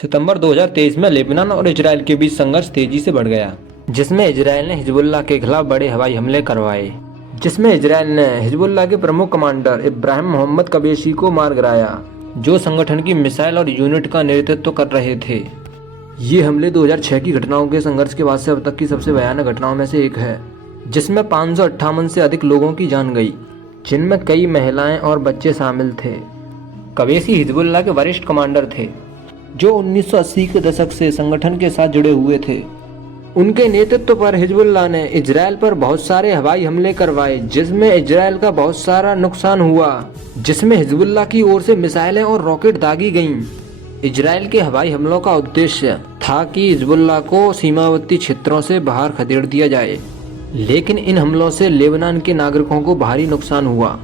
सितंबर 2023 में लेबनान और इजराइल के बीच संघर्ष तेजी से बढ़ गया, जिसमें इजराइल ने हिजबुल्लाह के खिलाफ बड़े हवाई हमले करवाए, जिसमें इजराइल ने हिजबुल्लाह के प्रमुख कमांडर इब्राहिम मोहम्मद कबेशी को मार गिराया, जो संगठन की मिसाइल और यूनिट का नेतृत्व कर रहे थे। ये हमले 2006 की घटनाओं के संघर्ष के बाद से अब तक की सबसे भयानक घटनाओं में से एक है, जिसमें 558 से अधिक लोगों की जान गई, जिनमें कई महिलाएं और बच्चे शामिल थे। कबेशी हिजबुल्लाह के वरिष्ठ कमांडर थे, जो 1980 के दशक से संगठन के साथ जुड़े हुए थे। उनके नेतृत्व पर हिजबुल्लाह ने इजराइल पर बहुत सारे हवाई हमले करवाए, जिसमें इजराइल का बहुत सारा नुकसान हुआ, जिसमें हिजबुल्लाह की ओर से मिसाइलें और रॉकेट दागी गईं। इजराइल के हवाई हमलों का उद्देश्य था कि हिजबुल्लाह को सीमावर्ती क्षेत्रों से बाहर खदेड़ दिया जाए, लेकिन इन हमलों से लेबनान के नागरिकों को भारी नुकसान हुआ।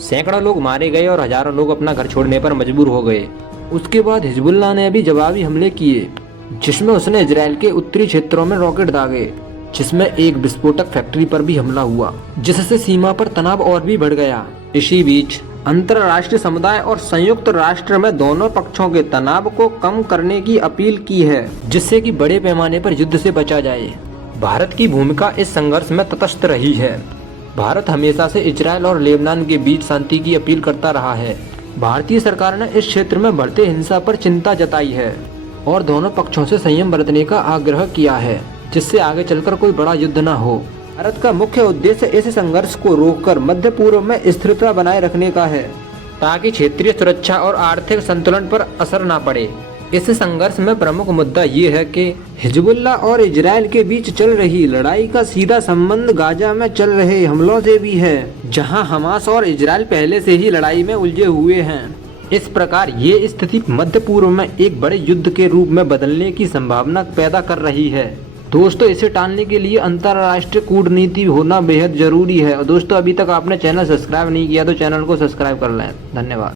सैकड़ों लोग मारे गए और हजारों लोग अपना घर छोड़ने पर मजबूर हो गए। उसके बाद हिजबुल्लाह ने भी जवाबी हमले किए, जिसमें उसने इजराइल के उत्तरी क्षेत्रों में रॉकेट दागे, जिसमें एक विस्फोटक फैक्ट्री पर भी हमला हुआ, जिससे सीमा पर तनाव और भी बढ़ गया। इसी बीच अंतर्राष्ट्रीय समुदाय और संयुक्त राष्ट्र में दोनों पक्षों के तनाव को कम करने की अपील की है, जिससे कि बड़े पैमाने पर युद्ध से बचा जाए। भारत की भूमिका इस संघर्ष में तटस्थ रही है। भारत हमेशा से इजराइल और लेबनान के बीच शांति की अपील करता रहा है। भारतीय सरकार ने इस क्षेत्र में बढ़ते हिंसा पर चिंता जताई है और दोनों पक्षों से संयम बरतने का आग्रह किया है, जिससे आगे चलकर कोई बड़ा युद्ध न हो। भारत का मुख्य उद्देश्य इस संघर्ष को रोककर मध्य पूर्व में स्थिरता बनाए रखने का है, ताकि क्षेत्रीय सुरक्षा और आर्थिक संतुलन पर असर न पड़े। इस संघर्ष में प्रमुख मुद्दा ये है कि हिजबुल्लाह और इजराइल के बीच चल रही लड़ाई का सीधा संबंध गाजा में चल रहे हमलों से भी है, जहां हमास और इजराइल पहले से ही लड़ाई में उलझे हुए हैं। इस प्रकार ये स्थिति मध्य पूर्व में एक बड़े युद्ध के रूप में बदलने की संभावना पैदा कर रही है। दोस्तों, इसे टालने के लिए अंतर्राष्ट्रीय कूटनीति होना बेहद जरूरी है। और दोस्तों, अभी तक आपने चैनल सब्सक्राइब नहीं किया तो चैनल को सब्सक्राइब कर लें। धन्यवाद।